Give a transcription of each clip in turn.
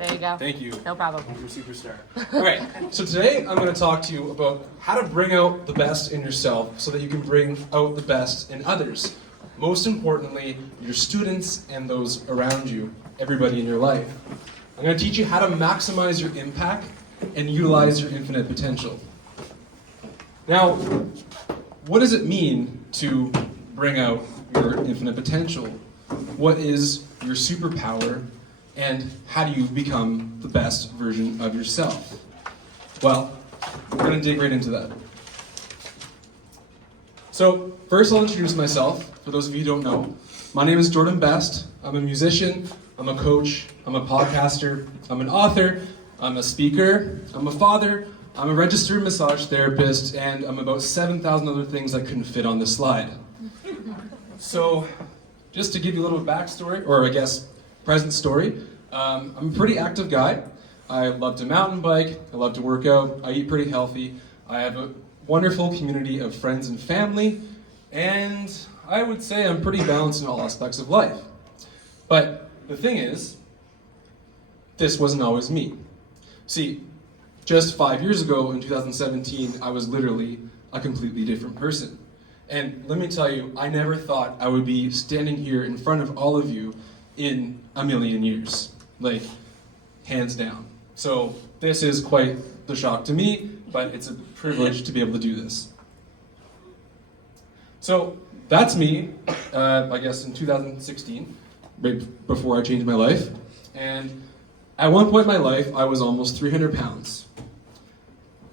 There you go. Thank you. No problem. You're a superstar. All right, so today I'm going to talk to you about how to bring out the best in yourself so that you can bring out the best in others. Most importantly, your students and those around you, everybody in your life. I'm going to teach you how to maximize your impact and utilize your infinite potential. Now, what does it mean to bring out your infinite potential? What is your superpower? And how do you become the best version of yourself? Well, we're going to dig right into that. So, first I'll introduce myself. For those of you who don't know, my name is Jordan Best. I'm a musician, I'm a coach, I'm a podcaster, I'm an author, I'm a speaker, I'm a father, I'm a registered massage therapist, and I'm about 7,000 other things that couldn't fit on this slide. So, just to give you a little backstory, or I guess present story, I'm a pretty active guy. I love to mountain bike, I love to work out, I eat pretty healthy, I have a wonderful community of friends and family, and I would say I'm pretty balanced in all aspects of life. But the thing is, this wasn't always me. See, just 5 years ago in 2017, I was literally a completely different person. And let me tell you, I never thought I would be standing here in front of all of you in a million years. Like, hands down. So this is quite the shock to me, but it's a privilege to be able to do this. So that's me, I guess in 2016, right before I changed my life. And at one point in my life, I was almost 300 pounds.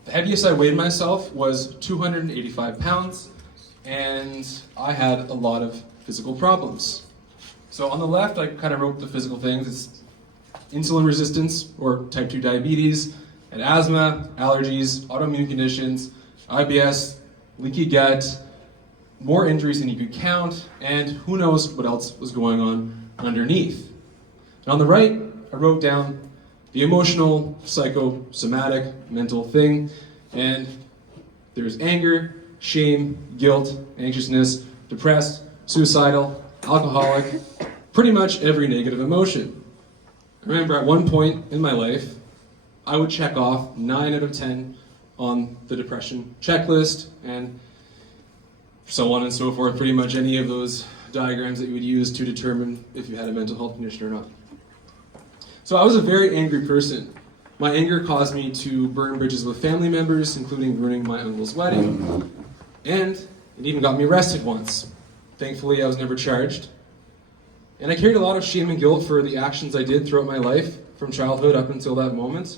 The heaviest I weighed myself was 285 pounds, and I had a lot of physical problems. So on the left, I kind of wrote the physical things. It's insulin resistance, or type 2 diabetes, and asthma, allergies, autoimmune conditions, IBS, leaky gut, more injuries than you could count, and who knows what else was going on underneath. And on the right, I wrote down the emotional, psychosomatic, mental thing, and there's anger, shame, guilt, anxiousness, depressed, suicidal, alcoholic, pretty much every negative emotion. I remember at one point in my life, I would check off 9 out of 10 on the depression checklist, and so on and so forth, pretty much any of those diagrams that you would use to determine if you had a mental health condition or not. So I was a very angry person. My anger caused me to burn bridges with family members, including ruining my uncle's wedding, and it even got me arrested once. Thankfully, I was never charged. And I carried a lot of shame and guilt for the actions I did throughout my life, from childhood up until that moment.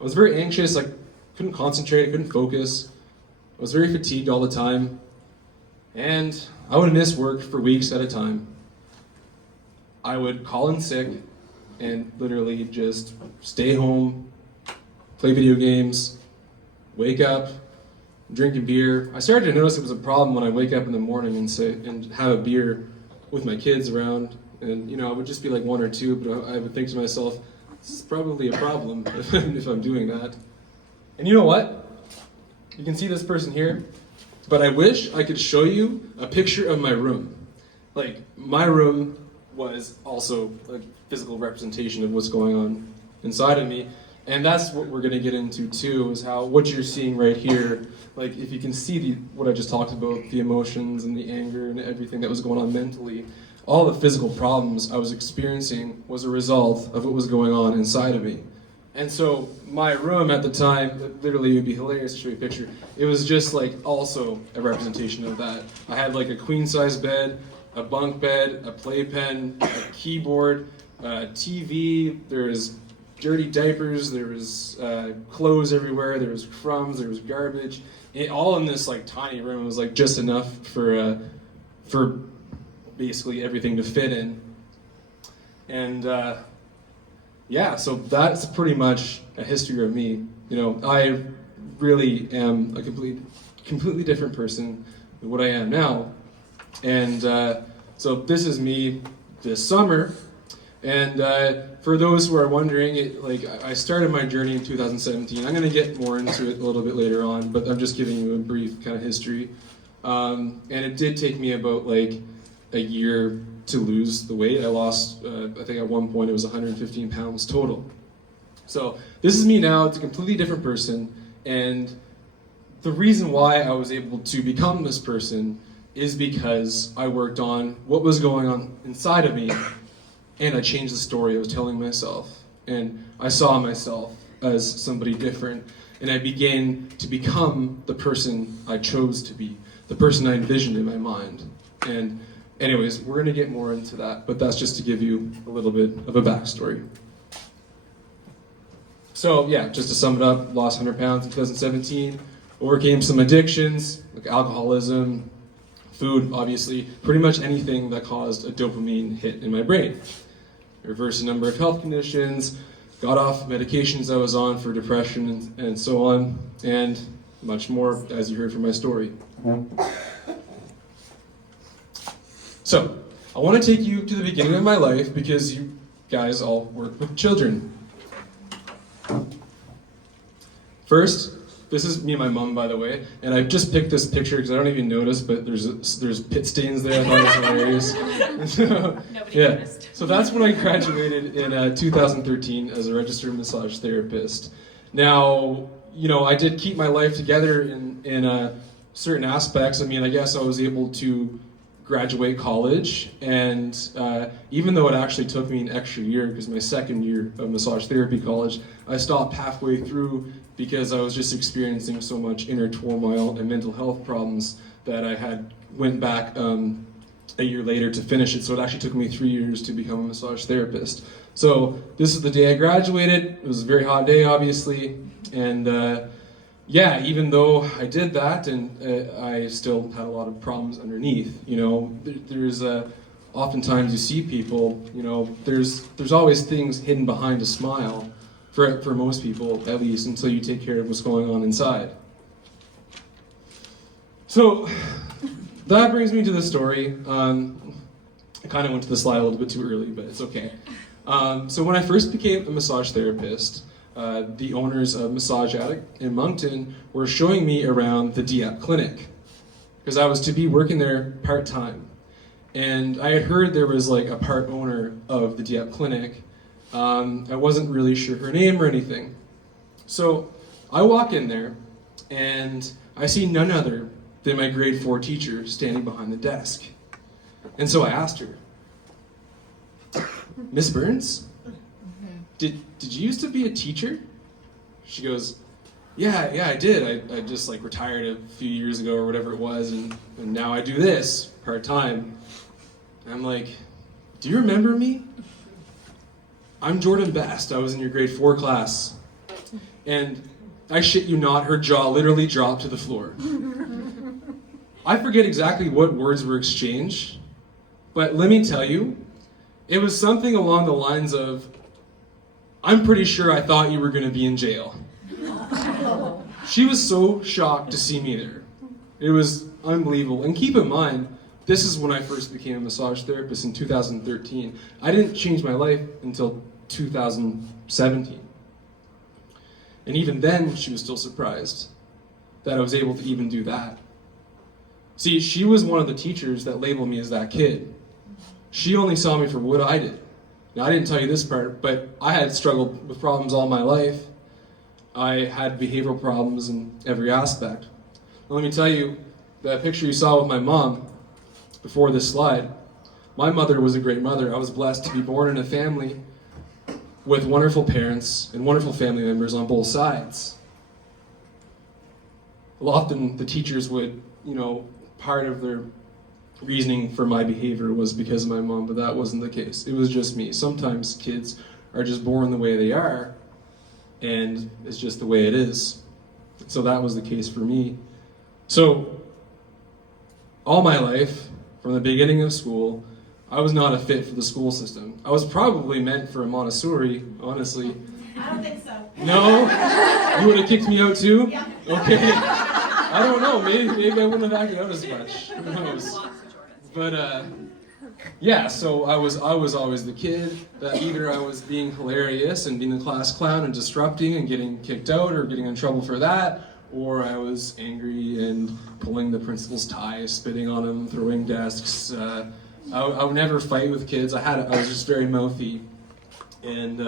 I was very anxious, I couldn't concentrate, I couldn't focus. I was very fatigued all the time. And I would miss work for weeks at a time. I would call in sick and literally just stay home, play video games, wake up, drinking beer. I started to notice it was a problem when I wake up in the morning and have a beer with my kids around, and it would just be like 1 or 2, but I would think to myself, this is probably a problem if I'm doing that. And you know what? You can see this person here, but I wish I could show you a picture of my room. Like, my room was also a physical representation of what's going on inside of me. And that's what we're going to get into too, is how what you're seeing right here, like if you can see what I just talked about, the emotions and the anger and everything that was going on mentally, all the physical problems I was experiencing was a result of what was going on inside of me. And so my room at the time, literally it would be hilarious to show you a picture, it was just like also a representation of that. I had like a queen size bed, a bunk bed, a playpen, a keyboard, a TV, there was dirty diapers, there was clothes everywhere, there was crumbs, there was garbage, all in this like tiny room. It was like just enough for basically everything to fit in. And yeah, so that's pretty much a history of me. I really am a completely different person than what I am now. And so this is me this summer. And for those who are wondering, I started my journey in 2017. I'm going to get more into it a little bit later on, but I'm just giving you a brief kind of history. And it did take me about like a year to lose the weight. I lost, I think at one point it was 115 pounds total. So this is me now. It's a completely different person. And the reason why I was able to become this person is because I worked on what was going on inside of me, and I changed the story I was telling myself. And I saw myself as somebody different, and I began to become the person I chose to be, the person I envisioned in my mind. And anyways, we're gonna get more into that, but that's just to give you a little bit of a backstory. So yeah, just to sum it up, lost 100 pounds in 2017, overcame some addictions, like alcoholism, food, obviously, pretty much anything that caused a dopamine hit in my brain. Reversed a number of health conditions, got off medications I was on for depression and so on, and much more, as you heard from my story. So, I want to take you to the beginning of my life because you guys all work with children. First, this is me and my mom, by the way, and I just picked this picture because I don't even notice, but there's pit stains there. I thought it was hilarious. So, yeah. Noticed. So that's when I graduated in 2013 as a registered massage therapist. Now, I did keep my life together in certain aspects. I mean, I guess I was able to graduate college, and even though it actually took me an extra year, because my second year of massage therapy college, I stopped halfway through because I was just experiencing so much inner turmoil and mental health problems that I went back a year later to finish it. So it actually took me 3 years to become a massage therapist. So this is the day I graduated. It was a very hot day, obviously, and yeah, even though I did that, and I still had a lot of problems underneath. There's oftentimes you see people, there's always things hidden behind a smile, for most people at least, until you take care of what's going on inside. So that brings me to the story. I kind of went to the slide a little bit too early, but it's okay. So when I first became a massage therapist, the owners of Massage Addict in Moncton were showing me around the DEAP clinic because I was to be working there part-time. And I had heard there was like a part owner of the DEAP clinic. I wasn't really sure her name or anything. So I walk in there and I see none other than my grade 4 teacher standing behind the desk. And so I asked her, "Miss Burns? Did you used to be a teacher?" She goes, yeah, I did. I just retired a few years ago or whatever it was, and now I do this part-time. And I'm like, "Do you remember me? I'm Jordan Best. I was in your grade 4 class." And I shit you not, her jaw literally dropped to the floor. I forget exactly what words were exchanged, but let me tell you, it was something along the lines of, "I'm pretty sure I thought you were going to be in jail." She was so shocked to see me there. It was unbelievable. And keep in mind, this is when I first became a massage therapist in 2013. I didn't change my life until 2017. And even then, she was still surprised that I was able to even do that. See, she was one of the teachers that labeled me as that kid. She only saw me for what I did. Now, I didn't tell you this part, but I had struggled with problems all my life. I had behavioral problems in every aspect. Now, let me tell you, that picture you saw with my mom before this slide, my mother was a great mother. I was blessed to be born in a family with wonderful parents and wonderful family members on both sides. Well, often the teachers would, part of their reasoning for my behavior was because of my mom, but that wasn't the case. It was just me. Sometimes kids are just born the way they are, and it's just the way it is. So that was the case for me. So all my life, from the beginning of school, I was not a fit for the school system. I was probably meant for a Montessori, honestly. I don't think so. No? You would have kicked me out too? Yeah. Okay. I don't know. Maybe I wouldn't have acted out as much. Who knows? But yeah, so I was always the kid that either I was being hilarious and being the class clown and disrupting and getting kicked out or getting in trouble for that, or I was angry and pulling the principal's tie, spitting on him, throwing desks, I would never fight with kids. I was just very mouthy, and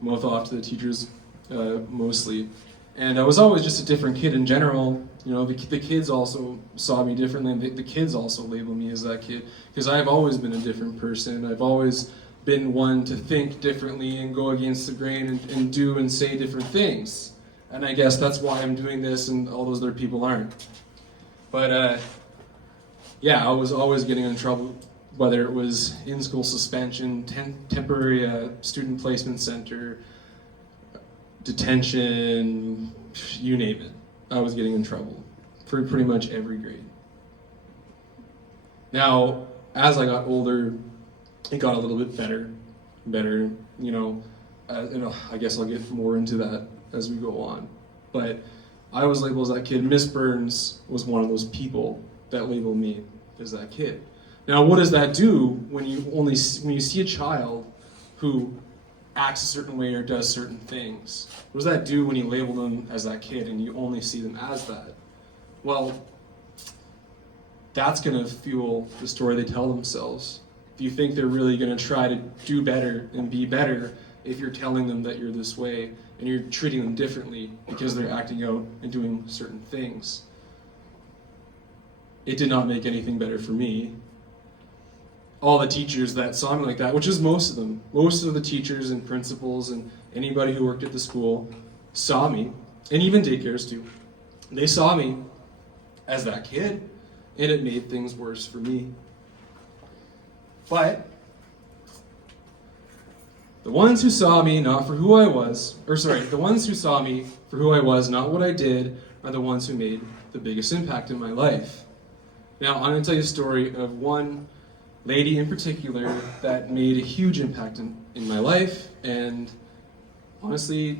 mouth off to the teachers mostly. And I was always just a different kid in general. You know, the kids also saw me differently, and the kids also labeled me as that kid, because I've always been a different person. I've always been one to think differently and go against the grain and do and say different things. And I guess that's why I'm doing this and all those other people aren't. But yeah, I was always getting in trouble, whether it was in-school suspension, temporary student placement center, detention, you name it. I was getting in trouble for pretty much every grade. Now, as I got older, it got a little bit better, you know, I guess I'll get more into that as we go on. But I was labeled as that kid. Miss Burns was one of those people that labeled me as that kid. Now, what does that do when you see a child who acts a certain way or does certain things? What does that do when you label them as that kid and you only see them as that? Well, that's going to fuel the story they tell themselves. If you think they're really going to try to do better and be better, if you're telling them that you're this way and you're treating them differently because they're acting out and doing certain things. It did not make anything better for me. All the teachers that saw me like that, which is most of them, most of the teachers and principals and anybody who worked at the school saw me, and even daycares too. They saw me as that kid, and it made things worse for me. But the ones who saw me not for who I was, the ones who saw me for who I was, not what I did, are the ones who made the biggest impact in my life. Now, I'm going to tell you a story of one lady in particular that made a huge impact in my life, and honestly,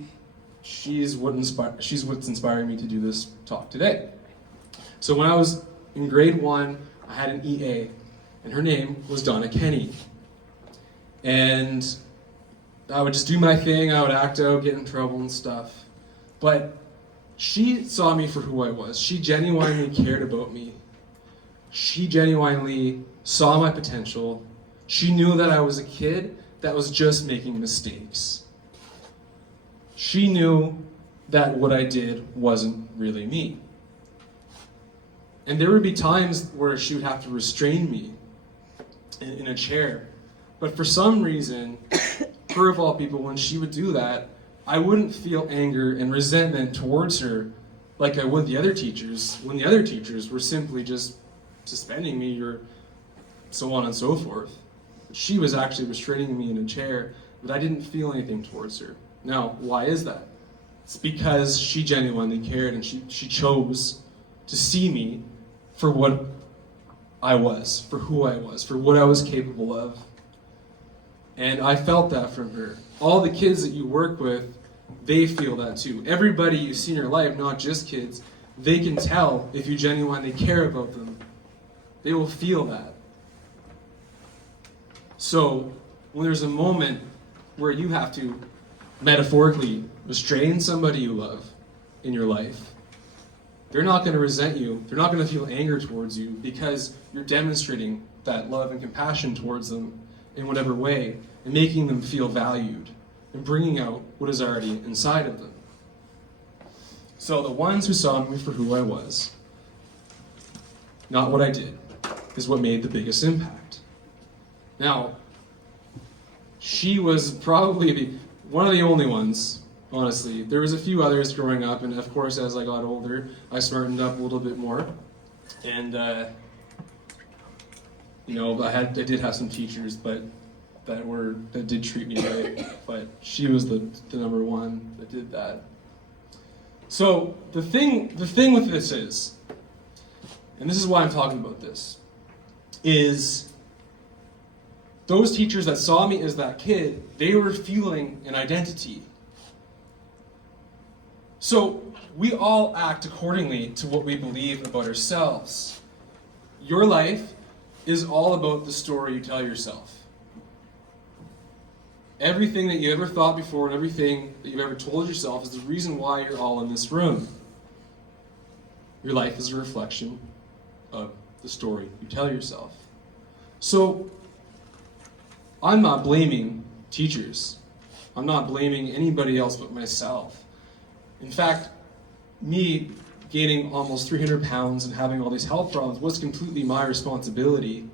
she's what's inspiring me to do this talk today. So when I was in grade 1, I had an EA, and her name was Donna Kenny. And I would just do my thing, I would act out, get in trouble and stuff. But she saw me for who I was. She genuinely cared about me. She genuinely saw my potential. She knew that I was a kid that was just making mistakes. She knew that what I did wasn't really me. And there would be times where she would have to restrain me in a chair. But for some reason, her of all people, when she would do that, I wouldn't feel anger and resentment towards her like I would the other teachers, when the other teachers were simply just suspending me or so on and so forth. She was actually restraining me in a chair, but I didn't feel anything towards her. Now, why is that? It's because she genuinely cared, and she chose to see me for what I was, for who I was, for what I was capable of. And I felt that from her. All the kids that you work with, they feel that too. Everybody you see in your life, not just kids, they can tell if you genuinely care about them. They will feel that. So, when there's a moment where you have to metaphorically restrain somebody you love in your life, they're not going to resent you. They're not going to feel anger towards you because you're demonstrating that love and compassion towards them in whatever way and making them feel valued and bringing out what is already inside of them. So the ones who saw me for who I was, not what I did, is what made the biggest impact. Now, she was probably one of the only ones, honestly. There was a few others growing up, and of course, as I got older, I smartened up a little bit more. And, I did have some teachers, but that did treat me right. But she was the number one that did that. So the thing with this is, and this is why I'm talking about this, is those teachers that saw me as that kid, they were feeling an identity. So we all act accordingly to what we believe about ourselves. Your life is all about the story you tell yourself. Everything that you ever thought before and everything that you've ever told yourself is the reason why you're all in this room. Your life is a reflection of the story you tell yourself. So I'm not blaming teachers. I'm not blaming anybody else but myself. In fact, me gaining almost 300 pounds and having all these health problems was completely my responsibility.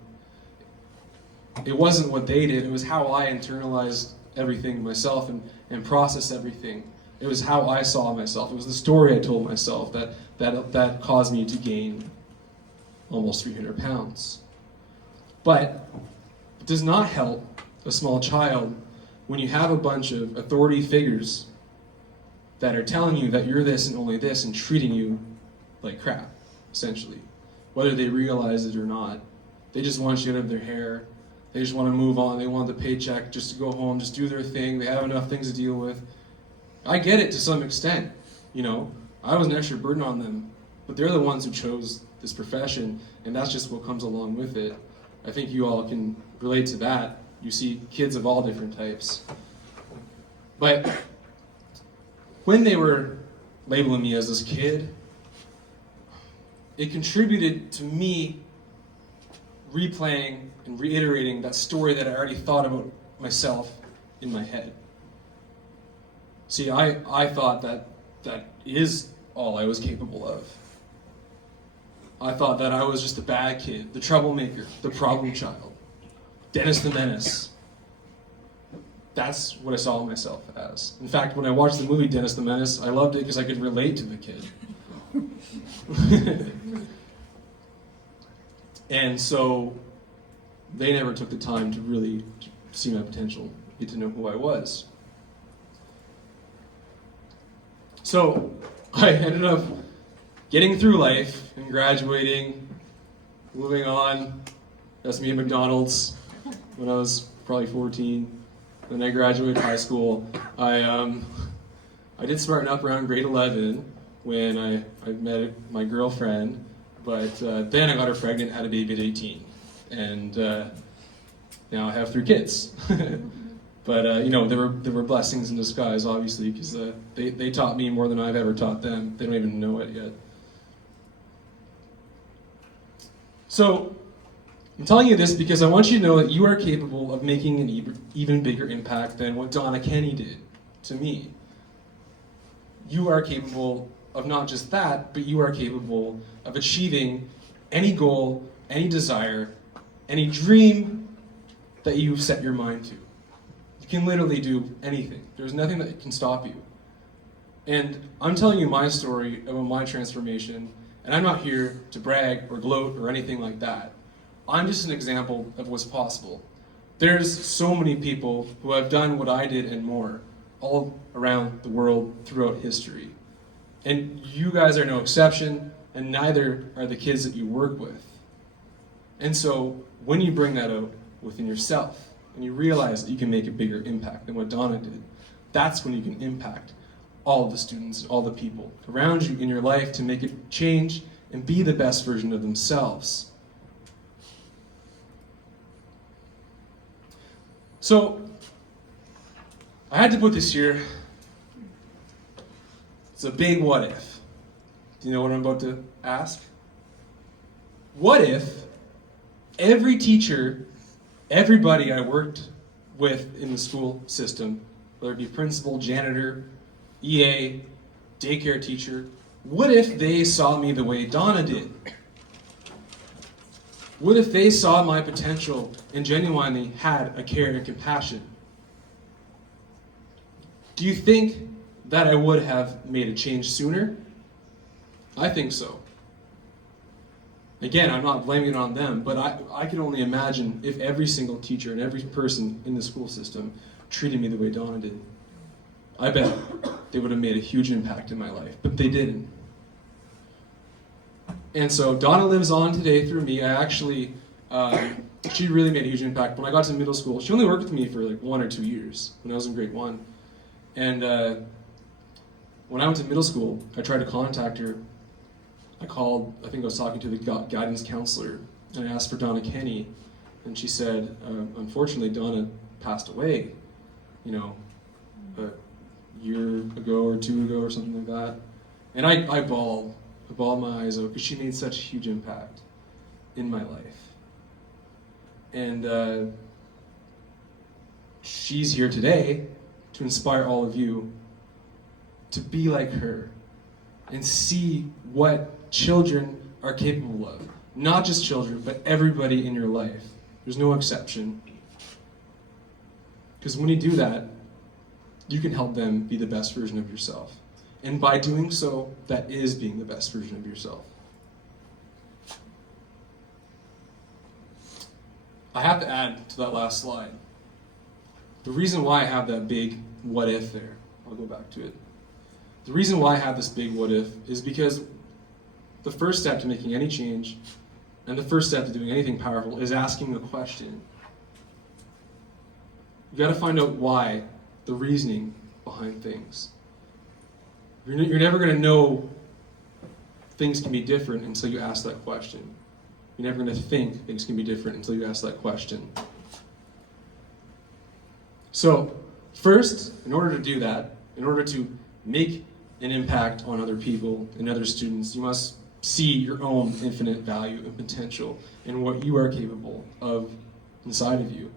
It wasn't what they did, it was how I internalized everything myself and processed everything. It was how I saw myself. It was the story I told myself that caused me to gain almost 300 pounds. But it does not help a small child when you have a bunch of authority figures that are telling you that you're this and only this and treating you like crap, essentially. Whether they realize it or not. They just want you out of their hair. They just want to move on. They want the paycheck just to go home, just do their thing. They have enough things to deal with. I get it to some extent, you know. I was an extra burden on them, but they're the ones who chose this profession, and that's just what comes along with it. I think you all can relate to that. You see kids of all different types. But when they were labeling me as this kid, it contributed to me replaying and reiterating that story that I already thought about myself in my head. See, I thought that is all I was capable of. I thought that I was just a bad kid, the troublemaker, the problem child, Dennis the Menace. That's what I saw myself as. In fact, when I watched the movie Dennis the Menace, I loved it because I could relate to the kid. And so they never took the time to really see my potential, get to know who I was. So I ended up getting through life and graduating, moving on. That's me at McDonald's when I was probably 14. Then I graduated high school. I did smarten up around grade 11 when I met my girlfriend, but then I got her pregnant, had a baby at 18, and now I have 3 kids. But you know, there were blessings in disguise, obviously, because they taught me more than I've ever taught them. They don't even know it yet. So I'm telling you this because I want you to know that you are capable of making an even bigger impact than what Donna Kenny did to me. You are capable of not just that, but you are capable of achieving any goal, any desire, any dream that you set your mind to. You can literally do anything. There's nothing that can stop you. And I'm telling you my story about my transformation, and I'm not here to brag or gloat or anything like that. I'm just an example of what's possible. There's so many people who have done what I did and more, all around the world throughout history. And you guys are no exception, and neither are the kids that you work with. And so when you bring that out within yourself, and you realize that you can make a bigger impact than what Donna did, that's when you can impact all of the students, all the people around you in your life to make it change and be the best version of themselves. So, I had to put this here. It's a big what if. Do you know what I'm about to ask? What if every teacher, everybody I worked with in the school system, whether it be principal, janitor, EA, daycare teacher, what if they saw me the way Donna did? What if they saw my potential and genuinely had a care and compassion? Do you think that I would have made a change sooner? I think so. Again, I'm not blaming it on them, but I can only imagine if every single teacher and every person in the school system treated me the way Donna did. I bet they would have made a huge impact in my life, but they didn't. And so Donna lives on today through me. She really made a huge impact. When I got to middle school, she only worked with me for like 1 or 2 years when I was in grade 1. And when I went to middle school, I tried to contact her. I called, I think I was talking to the guidance counselor, and I asked for Donna Kenny, and she said, unfortunately, Donna passed away, a year ago or 2 ago or something like that. And I bawled my eyes out because she made such a huge impact in my life. And she's here today to inspire all of you to be like her and see what children are capable of. Not just children, but everybody in your life. There's no exception. Because when you do that, you can help them be the best version of yourself. And by doing so, that is being the best version of yourself. I have to add to that last slide. The reason why I have that big what if there, I'll go back to it. The reason why I have this big what if is because the first step to making any change and the first step to doing anything powerful is asking the question. You got to find out why, the reasoning behind things. You're never going to know things can be different until you ask that question. You're never going to think things can be different until you ask that question. So, first, in order to do that, in order to make an impact on other people and other students, you must see your own infinite value and potential in what you are capable of inside of you.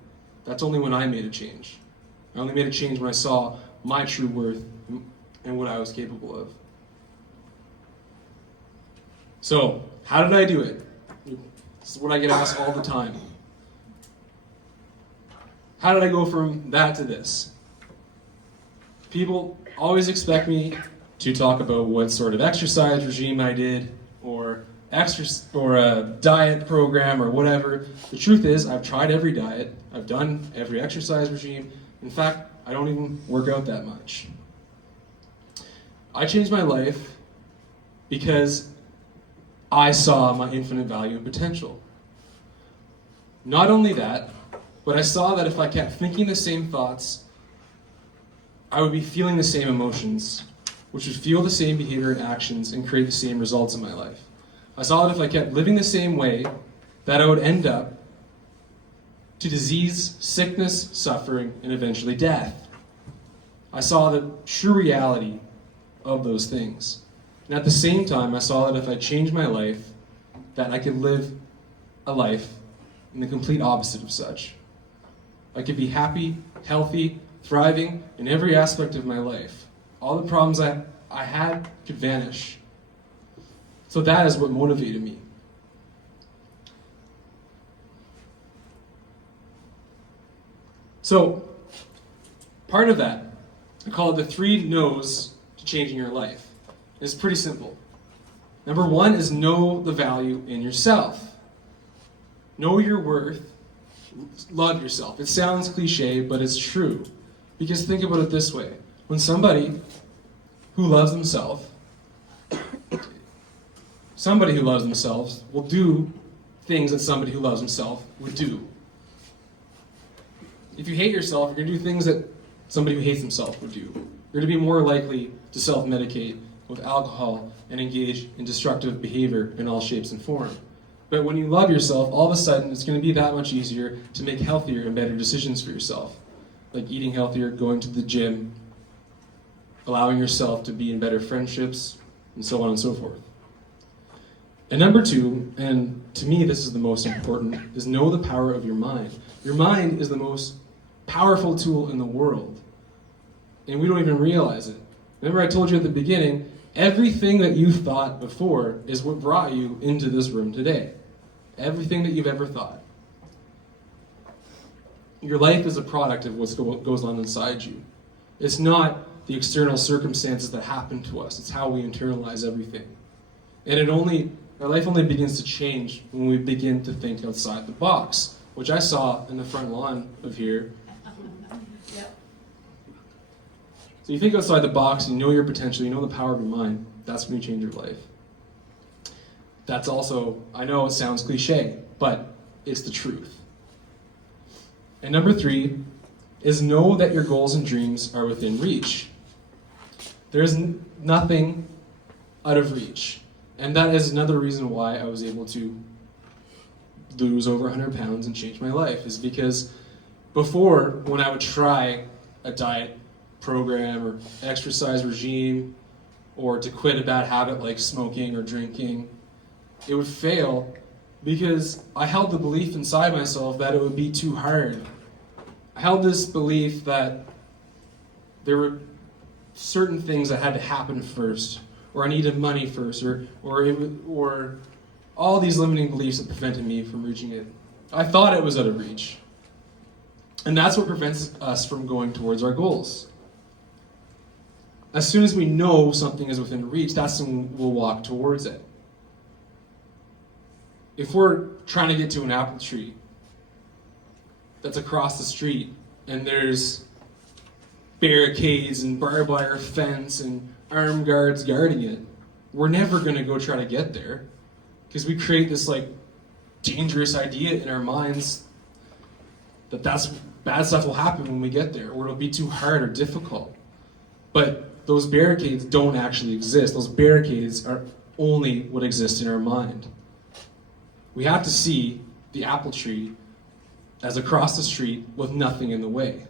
That's only when I made a change. I only made a change when I saw my true worth and what I was capable of. So, how did I do it? This is what I get asked all the time. How did I go from that to this? People always expect me to talk about what sort of exercise regime I did, or a diet program, or whatever. The truth is, I've tried every diet. I've done every exercise regime. In fact, I don't even work out that much. I changed my life because I saw my infinite value and potential. Not only that, but I saw that if I kept thinking the same thoughts, I would be feeling the same emotions, which would fuel the same behavior and actions and create the same results in my life. I saw that if I kept living the same way, that I would end up to disease, sickness, suffering, and eventually death. I saw the true reality of those things. And at the same time, I saw that if I changed my life, that I could live a life in the complete opposite of such. I could be happy, healthy, thriving in every aspect of my life. All the problems I had could vanish. So that is what motivated me. So, part of that, I call it the 3 no's to changing your life. It's pretty simple. Number 1 is know the value in yourself. Know your worth. Love yourself. It sounds cliche, but it's true. Because think about it this way. When somebody who loves themselves will do things that somebody who loves himself would do. If you hate yourself, you're going to do things that somebody who hates himself would do. You're going to be more likely to self-medicate with alcohol and engage in destructive behavior in all shapes and forms. But when you love yourself, all of a sudden it's going to be that much easier to make healthier and better decisions for yourself. Like eating healthier, going to the gym, allowing yourself to be in better friendships, and so on and so forth. And number 2, and to me this is the most important, is know the power of your mind. Your mind is the most powerful tool in the world. And we don't even realize it. Remember I told you at the beginning, everything that you thought before is what brought you into this room today. Everything that you've ever thought. Your life is a product of what goes on inside you. It's not the external circumstances that happen to us. It's how we internalize everything. And our life only begins to change when we begin to think outside the box, which I saw in the front lawn of here. Yep. So you think outside the box, you know your potential, you know the power of your mind. That's when you change your life. That's also, I know it sounds cliche, but it's the truth. And number 3 is know that your goals and dreams are within reach. There's nothing out of reach. And that is another reason why I was able to lose over 100 pounds and change my life, is because before, when I would try a diet program or exercise regime, or to quit a bad habit like smoking or drinking, it would fail because I held the belief inside myself that it would be too hard. I held this belief that there were certain things that had to happen first, or I needed money first, or all these limiting beliefs that prevented me from reaching it. I thought it was out of reach. And that's what prevents us from going towards our goals. As soon as we know something is within reach, that's when we'll walk towards it. If we're trying to get to an apple tree that's across the street, and there's barricades and barbed wire fence and armed guards guarding it, we're never going to go try to get there, because we create this dangerous idea in our minds that bad stuff will happen when we get there, or it'll be too hard or difficult. But those barricades don't actually exist. Those barricades are only what exists in our mind. We have to see the apple tree as across the street with nothing in the way.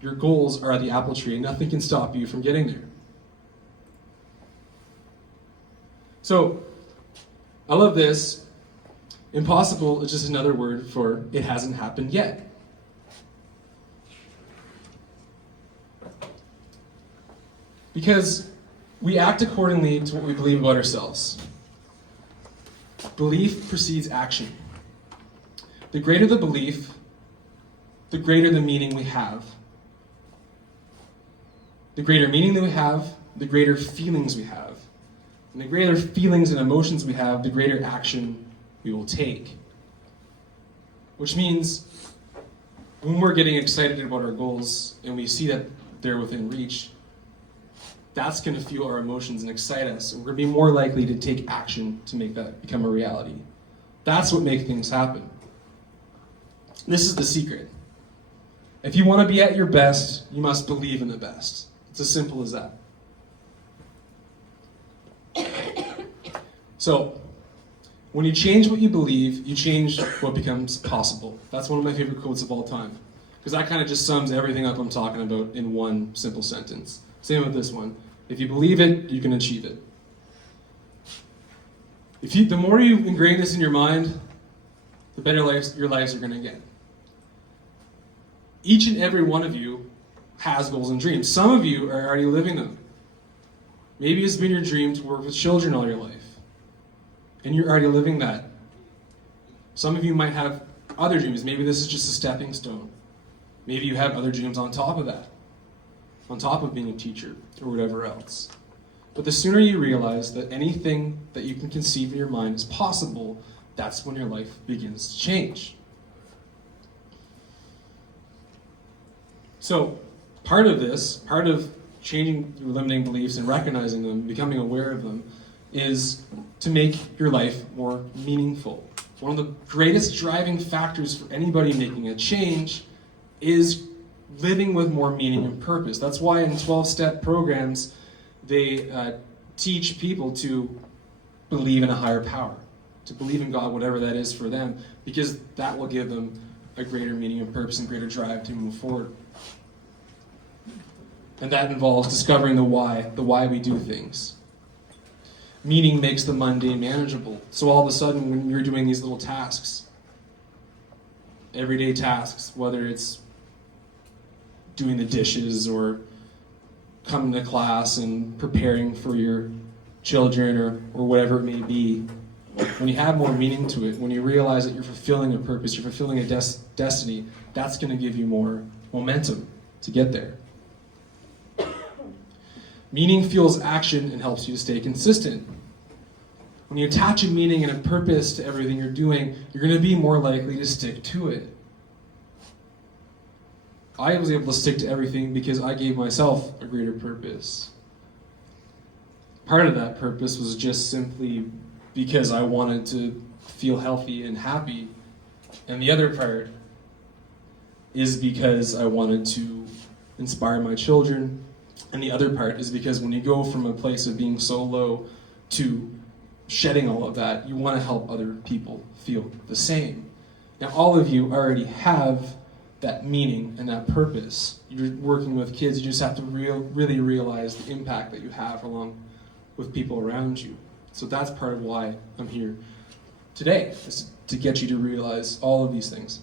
Your goals are the apple tree, and nothing can stop you from getting there. So, I love this. Impossible is just another word for it hasn't happened yet. Because we act accordingly to what we believe about ourselves. Belief precedes action. The greater the belief, the greater the meaning we have. The greater meaning that we have, the greater feelings we have. And the greater feelings and emotions we have, the greater action we will take. Which means when we're getting excited about our goals and we see that they're within reach, that's going to fuel our emotions and excite us, and we're going to be more likely to take action to make that become a reality. That's what makes things happen. This is the secret. If you want to be at your best, you must believe in the best. It's as simple as that. So, when you change what you believe, you change what becomes possible. That's one of my favorite quotes of all time, because that kind of just sums everything up I'm talking about in one simple sentence. Same with this one. If you believe it, you can achieve it. The more you ingrain this in your mind, the better your lives are going to get. Each and every one of you has goals and dreams. Some of you are already living them. Maybe it's been your dream to work with children all your life, and you're already living that. Some of you might have other dreams. Maybe this is just a stepping stone. Maybe you have other dreams on top of that, on top of being a teacher or whatever else. But the sooner you realize that anything that you can conceive in your mind is possible, that's when your life begins to change. So, part of changing your limiting beliefs and recognizing them, becoming aware of them, is to make your life more meaningful. One of the greatest driving factors for anybody making a change is living with more meaning and purpose. That's why in 12-step programs, they teach people to believe in a higher power, to believe in God, whatever that is for them, because that will give them a greater meaning and purpose and greater drive to move forward. And that involves discovering the why we do things. Meaning makes the mundane manageable. So all of a sudden, when you're doing these little tasks, everyday tasks, whether it's doing the dishes or coming to class and preparing for your children or whatever it may be, when you have more meaning to it, when you realize that you're fulfilling a purpose, you're fulfilling a destiny, that's going to give you more momentum to get there. Meaning fuels action and helps you to stay consistent. When you attach a meaning and a purpose to everything you're doing, you're going to be more likely to stick to it. I was able to stick to everything because I gave myself a greater purpose. Part of that purpose was just simply because I wanted to feel healthy and happy. And the other part is because I wanted to inspire my children. And the other part is because when you go from a place of being so low to shedding all of that, you want to help other people feel the same. Now, all of you already have that meaning and that purpose. You're working with kids, you just have to really realize the impact that you have along with people around you. So that's part of why I'm here today, is to get you to realize all of these things.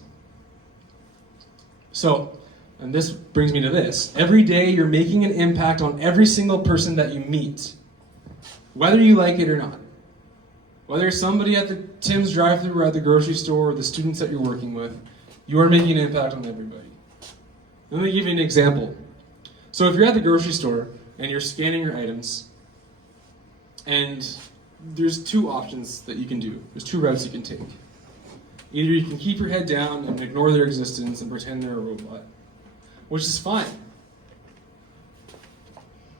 So, and this brings me to this. Every day you're making an impact on every single person that you meet, whether you like it or not. Whether it's somebody at the Tim's drive-thru or at the grocery store or the students that you're working with, you are making an impact on everybody. Let me give you an example. So if you're at the grocery store and you're scanning your items, and there's two options that you can do. There's two routes you can take. Either you can keep your head down and ignore their existence and pretend they're a robot, which is fine.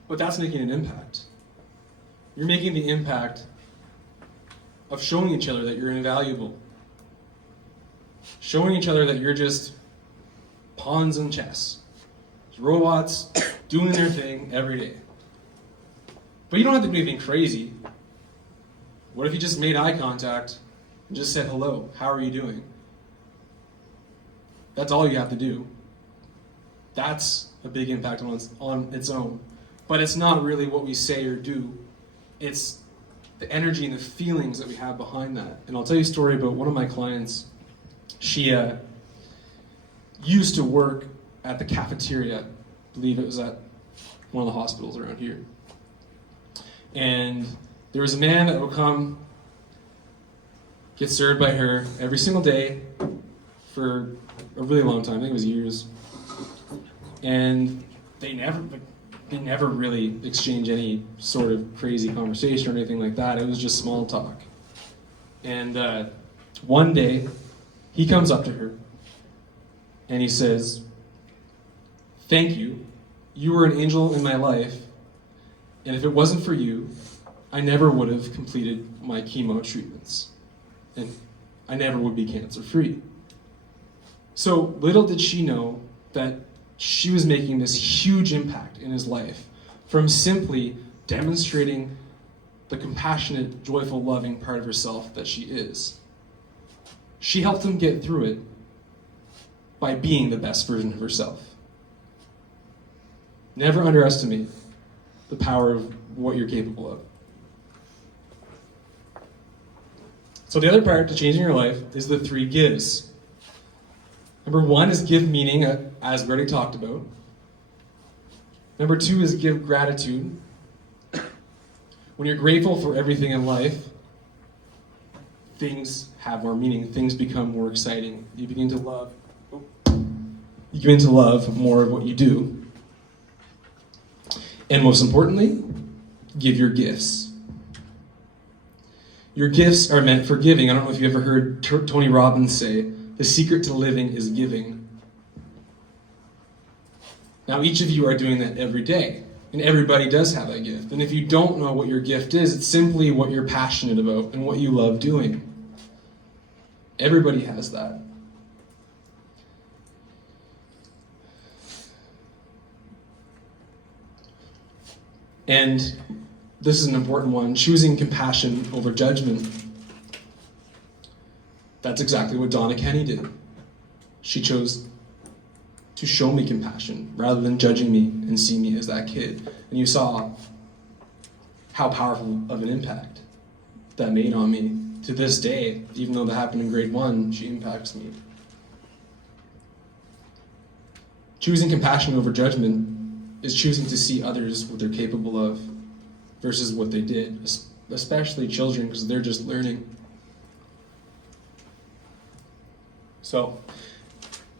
But that's making an impact. You're making the impact of showing each other that you're invaluable. Showing each other that you're just pawns in chess. Robots doing their thing every day. But you don't have to do anything crazy. What if you just made eye contact and just said hello? How are you doing? That's all you have to do. That's a big impact on its own. But it's not really what we say or do. It's the energy and the feelings that we have behind that. And I'll tell you a story about one of my clients. She used to work at the cafeteria. I believe it was at one of the hospitals around here. And there was a man that would come, get served by her every single day for a really long time. I think it was years. And they never really exchanged any sort of crazy conversation or anything like that. It was just small talk. And one day, he comes up to her and he says, "Thank you. You were an angel in my life. And if it wasn't for you, I never would have completed my chemo treatments. And I never would be cancer-free." So little did she know that she was making this huge impact in his life from simply demonstrating the compassionate, joyful, loving part of herself that she is. She helped him get through it by being the best version of herself. Never underestimate the power of what you're capable of. So the other part to changing your life is the 3 gives. Number 1 is give meaning, as we already talked about. Number 2 is give gratitude. When you're grateful for everything in life, things have more meaning, things become more exciting. You begin to love more of what you do. And most importantly, give your gifts. Your gifts are meant for giving. I don't know if you've ever heard Tony Robbins say, the secret to living is giving. Now, each of you are doing that every day, and everybody does have a gift. And if you don't know what your gift is, it's simply what you're passionate about and what you love doing. Everybody has that. And this is an important one, choosing compassion over judgment. That's exactly what Donna Kenny did. She chose to show me compassion rather than judging me and see me as that kid. And you saw how powerful of an impact that made on me. To this day, even though that happened in grade 1, she impacts me. Choosing compassion over judgment is choosing to see others what they're capable of versus what they did, especially children, because they're just learning. So,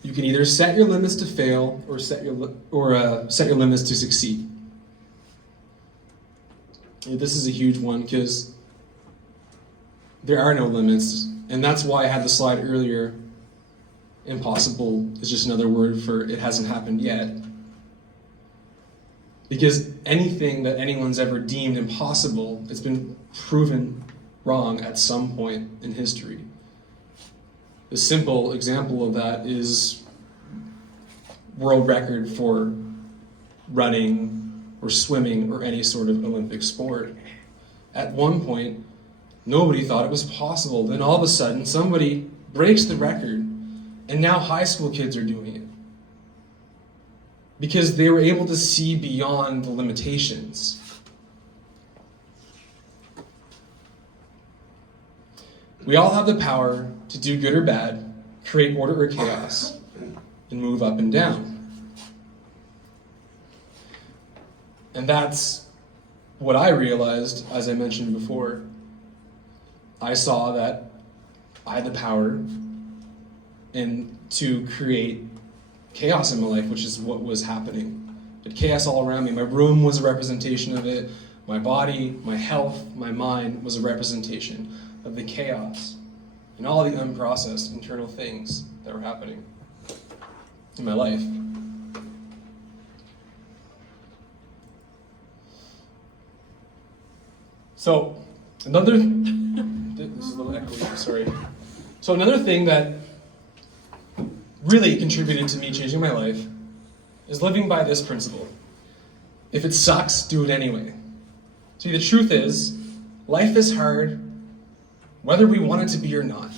you can either set your limits to fail or set your limits to succeed. And this is a huge one because there are no limits, and that's why I had the slide earlier. Impossible is just another word for it hasn't happened yet. Because anything that anyone's ever deemed impossible, it's been proven wrong at some point in history. The simple example of that is world record for running or swimming or any sort of Olympic sport. At one point, nobody thought it was possible. Then all of a sudden, somebody breaks the record, and now high school kids are doing it. Because they were able to see beyond the limitations. We all have the power to do good or bad, create order or chaos, and move up and down. And that's what I realized, as I mentioned before. I saw that I had the power to create chaos in my life, which is what was happening. I had chaos all around me. My room was a representation of it. My body, my health, my mind was a representation of the chaos and all the unprocessed internal things that were happening in my life. So, this is a little echoey, sorry. So another thing that really contributed to me changing my life is living by this principle. If it sucks, do it anyway. See, the truth is, life is hard, whether we want it to be or not.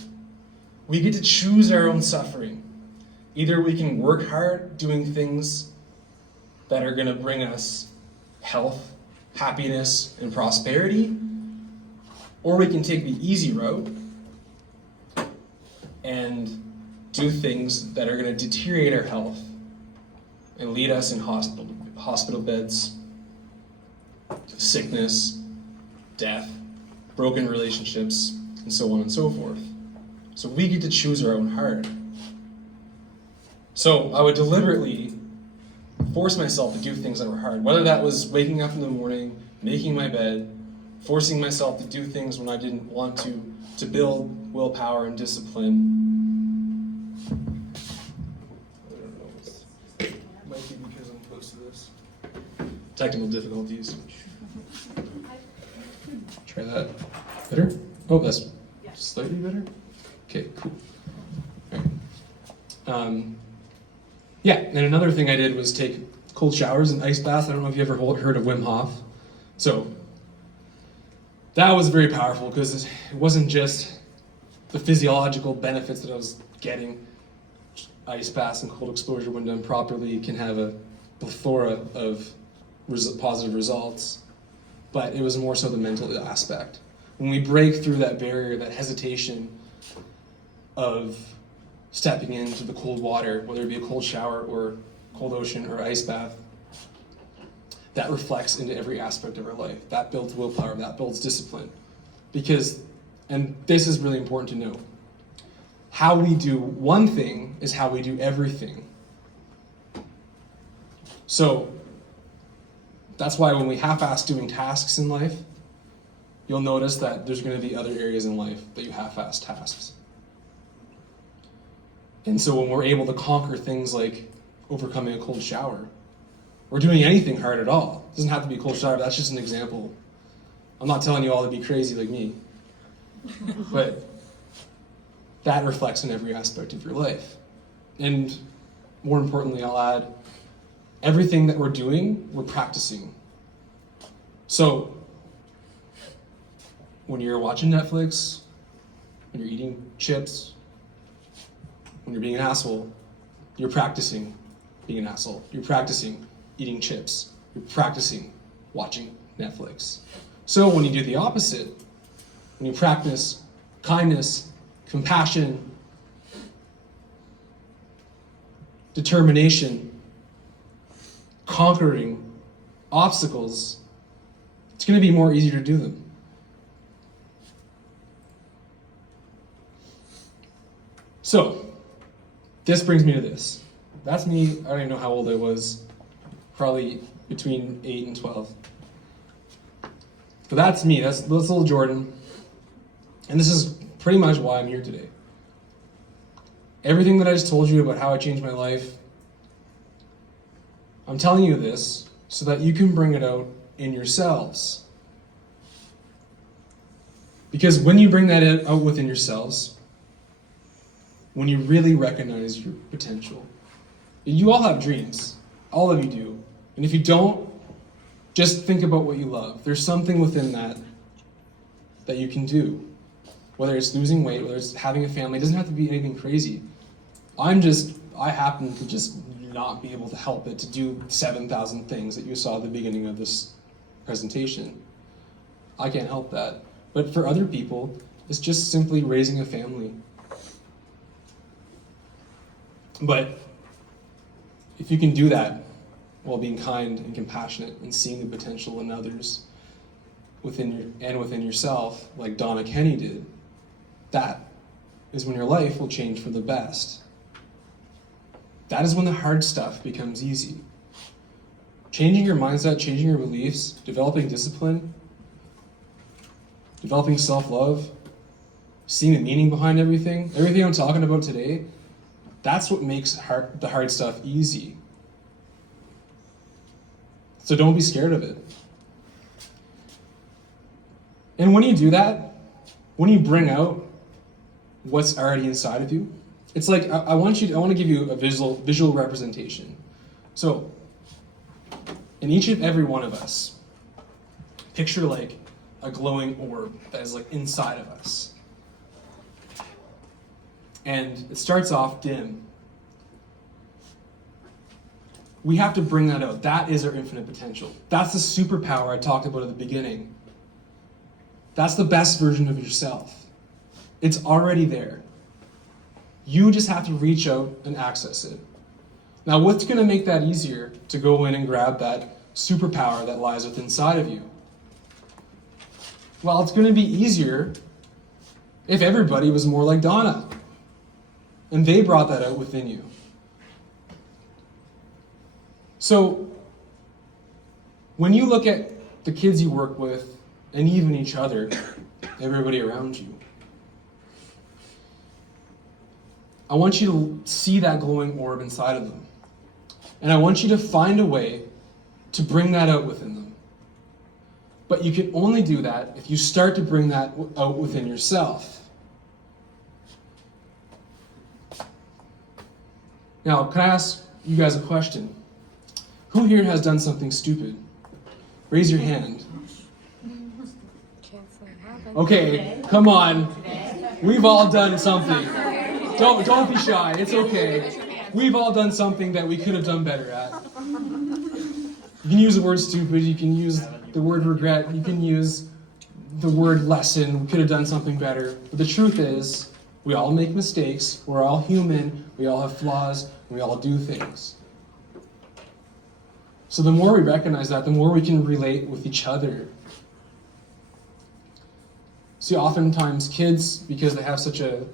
We get to choose our own suffering. Either we can work hard doing things that are going to bring us health, happiness, and prosperity, or we can take the easy route and do things that are going to deteriorate our health and lead us in hospital beds, sickness, death, broken relationships, and so on and so forth. So we get to choose our own heart. So I would deliberately force myself to do things that were hard, whether that was waking up in the morning, making my bed, forcing myself to do things when I didn't want to build willpower and discipline. I don't know. It might be because I'm close to this. Technical difficulties. Try that. Better? Oh, that's slightly better? Okay, cool. All right. Yeah, and another thing I did was take cold showers and ice baths. I don't know if you ever heard of Wim Hof. So that was very powerful because it wasn't just the physiological benefits that I was getting. Ice baths and cold exposure, when done properly, can have a plethora of positive results, but it was more so the mental aspect. When we break through that barrier, that hesitation of stepping into the cold water, whether it be a cold shower or cold ocean or ice bath, that reflects into every aspect of our life. That builds willpower, that builds discipline. Because, and this is really important to know, how we do one thing is how we do everything. So, that's why when we half-ass doing tasks in life, you'll notice that there's going to be other areas in life that you half-ass tasks. And so when we're able to conquer things like overcoming a cold shower, or doing anything hard at all, it doesn't have to be a cold shower, that's just an example. I'm not telling you all to be crazy like me, but that reflects in every aspect of your life. And more importantly, I'll add, everything that we're doing, we're practicing. So, when you're watching Netflix, when you're eating chips, when you're being an asshole, you're practicing being an asshole. You're practicing eating chips. You're practicing watching Netflix. So when you do the opposite, when you practice kindness, compassion, determination, conquering obstacles, it's going to be more easier to do them. So, this brings me to this. That's me, I don't even know how old I was, probably between 8 and 12. But that's me, that's little Jordan. And this is pretty much why I'm here today. Everything that I just told you about how I changed my life, I'm telling you this so that you can bring it out in yourselves. Because when you bring that out within yourselves, when you really recognize your potential, you all have dreams. All of you do. And if you don't, just think about what you love. There's something within that you can do. Whether it's losing weight, whether it's having a family, it doesn't have to be anything crazy. I happen to just not be able to help it to do 7,000 things that you saw at the beginning of this presentation. I can't help that. But for other people, is just simply raising a family. But if you can do that while being kind and compassionate and seeing the potential in others within yourself, like Donna Kenny did, that is when your life will change for the best. That is when the hard stuff becomes easy. Changing your mindset, changing your beliefs, developing discipline, developing self-love, seeing the meaning behind everything I'm talking about today, that's what makes the hard stuff easy. So don't be scared of it. And when you do that, when you bring out what's already inside of you, it's like I want to give you a visual representation. So in each and every one of us, picture like a glowing orb that is like inside of us. And it starts off dim. We have to bring that out. That is our infinite potential. That's the superpower I talked about at the beginning. That's the best version of yourself. It's already there. You just have to reach out and access it. Now, what's going to make that easier to go in and grab that superpower that lies within inside of you? Well, it's going to be easier if everybody was more like Donna. And they brought that out within you. So, when you look at the kids you work with, and even each other, everybody around you, I want you to see that glowing orb inside of them. And I want you to find a way to bring that out within them. But you can only do that if you start to bring that out within yourself. Now, can I ask you guys a question? Who here has done something stupid? Raise your hand. Okay, come on. We've all done something. Don't be shy. It's okay. We've all done something that we could have done better at. You can use the word stupid. You can use the word regret. You can use the word lesson. We could have done something better. But the truth is, we all make mistakes. We're all human. We all have flaws. And we all do things. So the more we recognize that, the more we can relate with each other. See, oftentimes kids, because they have such a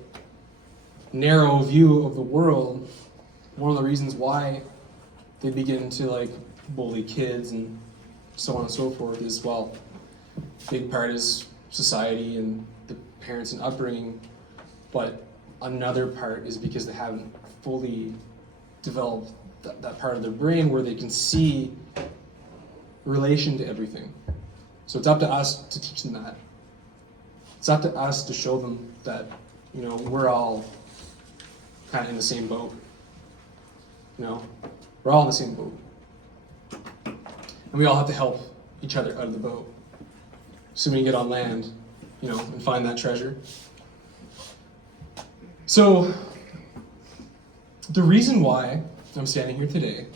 narrow view of the world, one of the reasons why they begin to bully kids and so on and so forth is, well, a big part is society and the parents and upbringing, but another part is because they haven't fully developed that part of their brain where they can see relation to everything. So it's up to us to teach them that. It's up to us to show them that, we're all kind of in the same boat. We're all in the same boat. And we all have to help each other out of the boat. So we can get on land, and find that treasure. So the reason why I'm standing here today,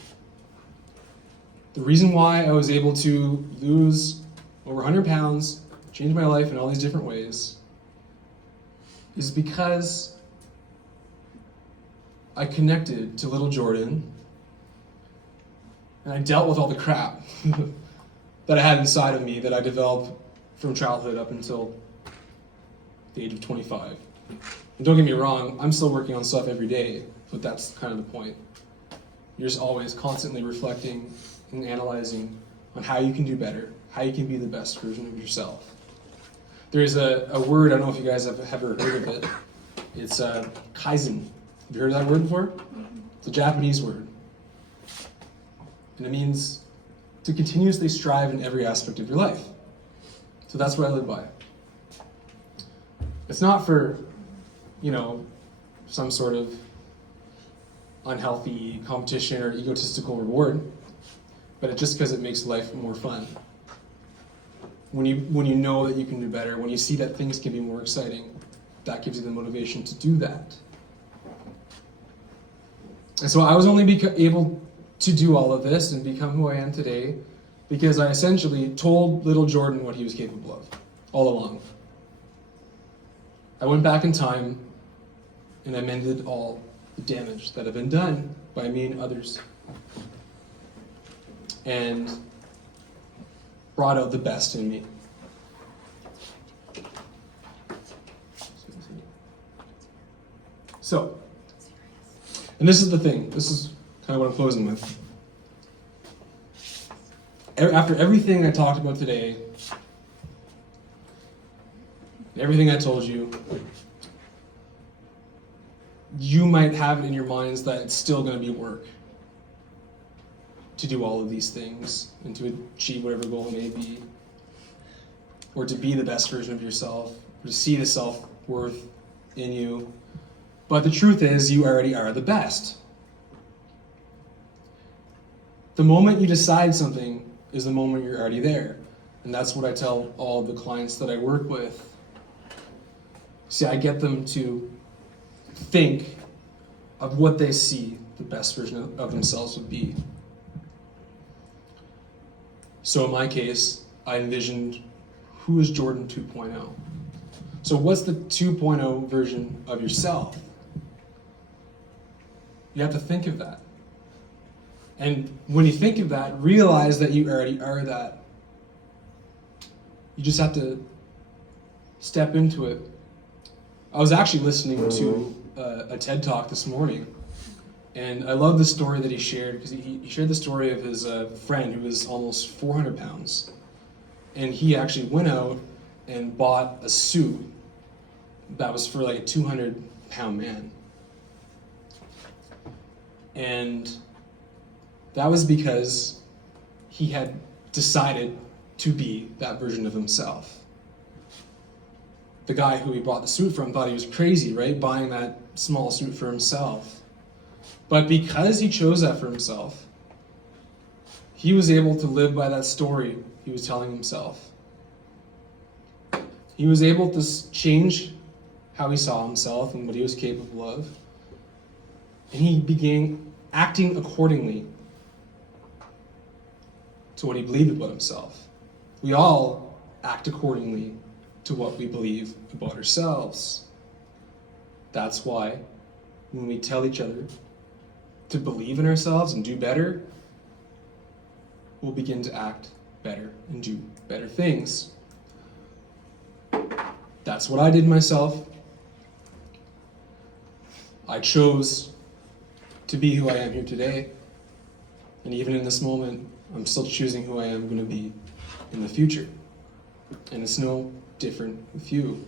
the reason why I was able to lose over 100 pounds, change my life in all these different ways, is because I connected to little Jordan and I dealt with all the crap that I had inside of me that I developed from childhood up until the age of 25. And don't get me wrong, I'm still working on stuff every day, but that's kind of the point. You're just always constantly reflecting and analyzing on how you can do better, how you can be the best version of yourself. There's a word, I don't know if you guys have ever heard of it. It's kaizen. Have you heard of that word before? It's a Japanese word. And it means to continuously strive in every aspect of your life. So that's what I live by. It's not for, some sort of unhealthy competition or egotistical reward, but it's just because it makes life more fun. When you know that you can do better, when you see that things can be more exciting, that gives you the motivation to do that. And so I was only able to do all of this and become who I am today because I essentially told little Jordan what he was capable of all along. I went back in time and I mended all the damage that had been done by me and others, and brought out the best in me. So, and this is the thing, this is kind of what I'm closing with. After everything I talked about today, everything I told you, you might have it in your minds that it's still going to be work to do all of these things and to achieve whatever goal it may be, or to be the best version of yourself, or to see the self-worth in you. But the truth is, you already are the best. The moment you decide something is the moment you're already there. And that's what I tell all the clients that I work with. See, I get them to think of what they see the best version of themselves would be. So in my case, I envisioned, who is Jordan 2.0? So what's the 2.0 version of yourself? You have to think of that. And when you think of that, realize that you already are that. You just have to step into it. I was actually listening to a TED Talk this morning, and I love the story that he shared, because he shared the story of his friend who was almost 400 pounds. And he actually went out and bought a suit that was for like a 200-pound man. And that was because he had decided to be that version of himself. The guy who he bought the suit from thought he was crazy, right? Buying that small suit for himself. But because he chose that for himself, he was able to live by that story he was telling himself. He was able to change how he saw himself and what he was capable of. And he began acting accordingly to what he believed about himself. We all act accordingly to what we believe about ourselves. That's why when we tell each other to believe in ourselves and do better, we'll begin to act better and do better things. That's what I did myself. I chose to be who I am here today. And even in this moment, I'm still choosing who I am going to be in the future. And it's no different with you.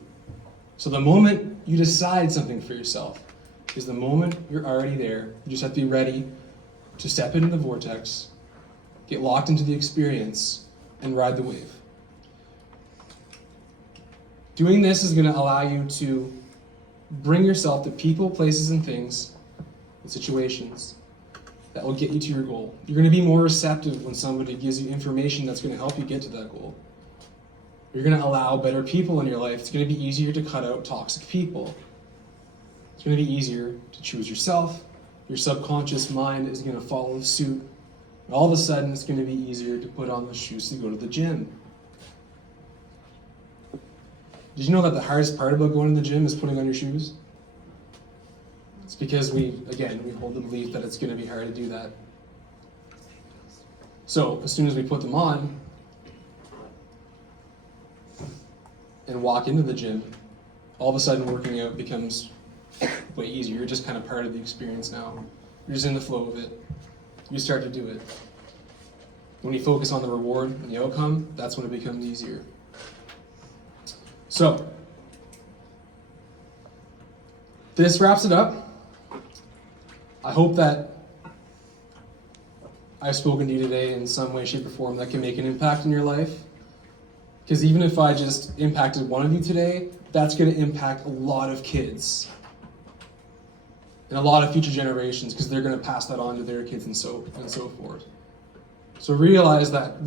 So the moment you decide something for yourself is the moment you're already there. You just have to be ready to step into the vortex, get locked into the experience, and ride the wave. Doing this is going to allow you to bring yourself to people, places, and things, and situations that will get you to your goal. You're going to be more receptive when somebody gives you information that's going to help you get to that goal. You're going to allow better people in your life. It's going to be easier to cut out toxic people. It's going to be easier to choose yourself. Your subconscious mind is going to follow suit. And all of a sudden, it's going to be easier to put on the shoes to go to the gym. Did you know that the hardest part about going to the gym is putting on your shoes? It's because we hold the belief that it's going to be hard to do that. So as soon as we put them on and walk into the gym, all of a sudden working out becomes way easier. You're just kind of part of the experience now. You're just in the flow of it. You start to do it. When you focus on the reward and the outcome, that's when it becomes easier. So, this wraps it up. I hope that I've spoken to you today in some way, shape, or form that can make an impact in your life. Because even if I just impacted one of you today, that's going to impact a lot of kids and a lot of future generations, because they're going to pass that on to their kids and so forth. So realize that,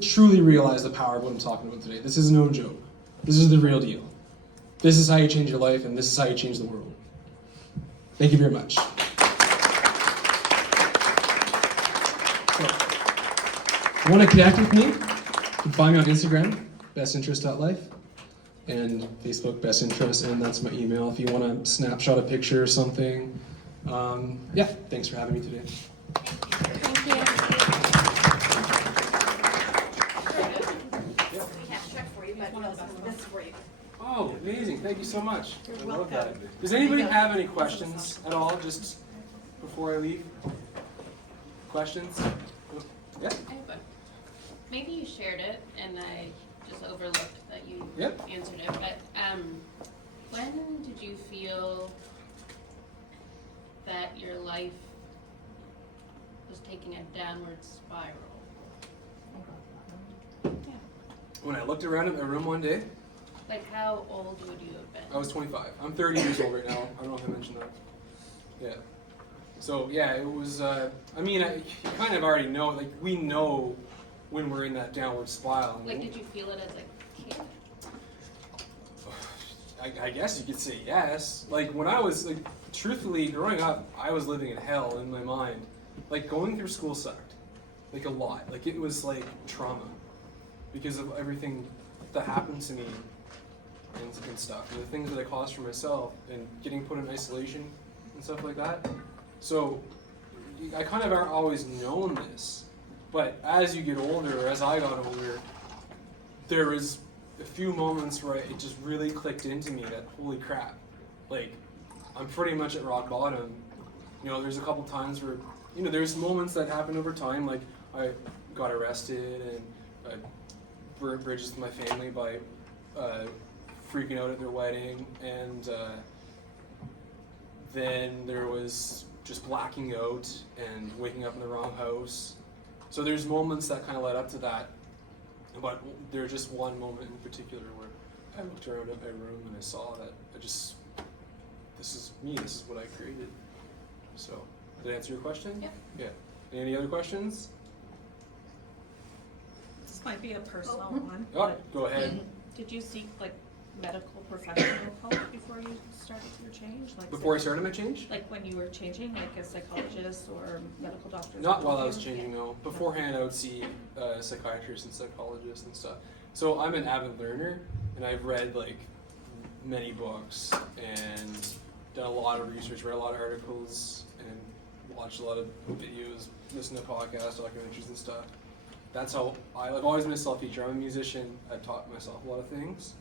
truly realize the power of what I'm talking about today. This is no joke. This is the real deal. This is how you change your life, and this is how you change the world. Thank you very much. So, if you want to connect with me, you can find me on Instagram, bestinterest.life. and Facebook best interest, and that's my email if you want to snapshot a picture or something. Yeah, thanks for having me today. Thank you. Yeah. We have a check for you, but we also have this for you. Oh, amazing. Thank you so much. You're I love welcome. that. Does anybody have any questions at all, just before I leave? Questions? Yeah? I have one. Maybe you shared it and I just overlooked that you Yep. answered it, but when did you feel that your life was taking a downward spiral? Yeah. When I looked around at my room one day, Like how old would you have been? I was 25. I'm 30 years old right now. I don't know if I mentioned that. Yeah. So yeah, it was. You kind of already know. Like we know when we're in that downward spiral. Like did you feel it as a kid? I guess you could say yes. Like when I was like, truthfully, growing up, I was living in hell in my mind. Like going through school sucked, like a lot. Like it was like trauma because of everything that happened to me and stuff, and the things that I caused for myself, and getting put in isolation and stuff like that. So I kind of always known this, but as you get older, or as I got older, there was a few moments where it just really clicked into me that holy crap, like I'm pretty much at rock bottom. You know, there's a couple times where, you know, there's moments that happen over time, like I got arrested and I burnt bridges with my family by freaking out at their wedding, and then there was just blacking out and waking up in the wrong house. So there's moments that kind of led up to that, but there's just one moment in particular where I looked around at my room and I saw that this is me, this is what I created. So, did I answer your question? Yeah. Yeah. Any other questions? This might be a personal one. Oh, but go ahead. Did you seek like medical professional help before you started your change? Like Before I started my change? like when you were changing, like a psychologist or medical doctor? Not while I was changing, no. Beforehand, I would see psychiatrists and psychologists and stuff. So I'm an avid learner, and I've read like many books and done a lot of research, read a lot of articles, and watched a lot of videos, listened to podcasts, documentaries, and stuff. That's how I've always been a self-teacher. I'm a musician. I've taught myself a lot of things.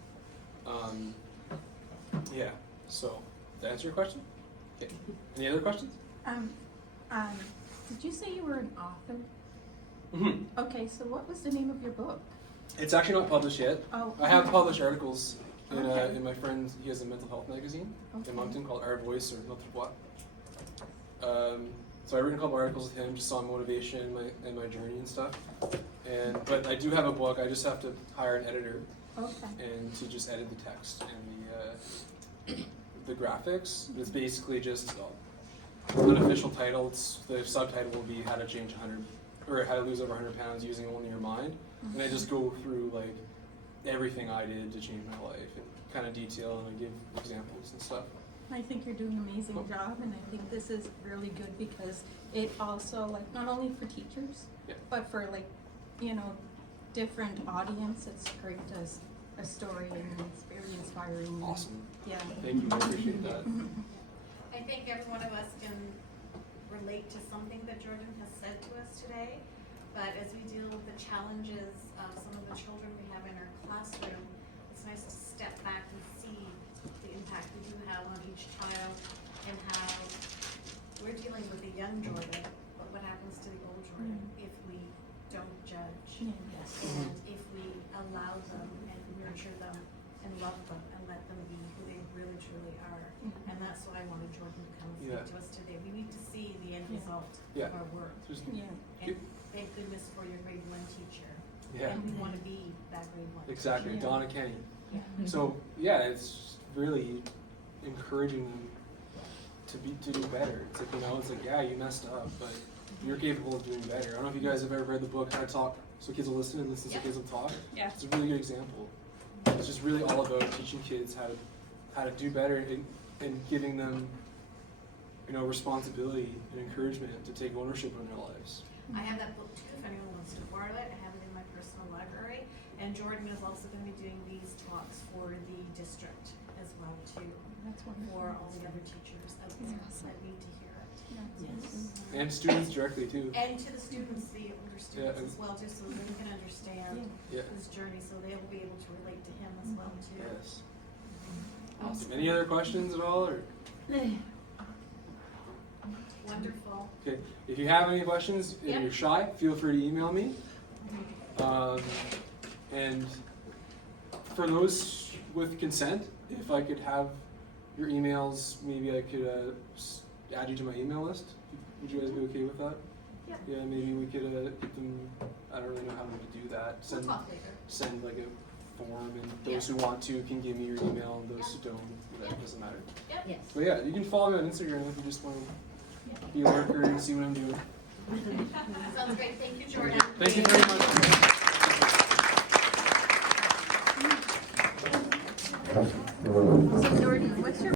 Yeah. So, did I answer your question? Okay. Any other questions? Did you say you were an author? Mm-hmm. Okay, so what was the name of your book? It's actually not published yet. Oh, I have okay. published articles Okay. in my friend. He has a mental health magazine Okay. in Moncton called Our Voice or Notre Voix. So I've written a couple articles with him just on motivation and my journey and stuff. But I do have a book. I just have to hire an editor Okay. and to just edit the text and the graphics. It's basically just an official title. The subtitle will be How to Change 100 or How to Lose Over 100 Pounds Using Only Your Mind. Mm-hmm. And I just go through like everything I did to change my life and kind of detail, and I give examples and stuff. I think you're doing an amazing job, and I think this is really good because it also, like, not only for teachers, Yeah. but for, like, you know, different audience, it's great as a story, and it's very inspiring. Awesome. Yeah. Thank you. I appreciate that. I think every one of us can relate to something that Jordan has said to us today. But as we deal with the challenges of some of the children we have in our classroom, it's nice to step back and see the impact we do have on each child and how we're dealing with the young Jordan, but what happens to the old Jordan if we don't judge Yes. and if we allow them and nurture them and love them and let them be who they really truly are. And that's why I wanted Jordan to come and speak to us today. We need to see the end result Yeah. of our work. Just, Yeah. And thank goodness for your grade 1 teacher. yeah. And we want to be that grade 1 Exactly. Yeah. Donna Kenny. Yeah. So yeah, it's really encouraging them to do better. It's like, you know, it's like, yeah, you messed up, but you're capable of doing better. I don't know if you guys have ever read the book How to Talk So Kids Will Listen and Listen So Kids Will Talk. Yeah. It's a really good example. It's just really all about teaching kids how to do better and giving them, you know, responsibility and encouragement to take ownership in their lives. I have that book too if anyone wants to borrow it. I have it in my personal library. And And Jordan is also gonna be doing these talks for the district as well too, That's wonderful. for all the other teachers out there that need to hear it. And students directly too. And to the students, the older students as well, just so they can understand Yeah. his journey, so they'll be able to relate to him as well too. Yes. Awesome. Any other questions at all, or? Wonderful. Okay, if you have any questions and Yep. you're shy, feel free to email me. And for those with consent, if I could have your emails, maybe I could add you to my email list. Would you guys be okay with that? Yeah. Yeah, maybe we could get them. I don't really know how to do that. We'll talk later. Send like a form, and those Yeah. who want to can give me your email, and those who don't, that Yeah. doesn't matter. Yep. Yes. But yeah, you can follow me on Instagram if you just want to be a lurker and see what I'm doing. Sounds great. Thank you, Jordan. Thank you very much. So Jordan, what's your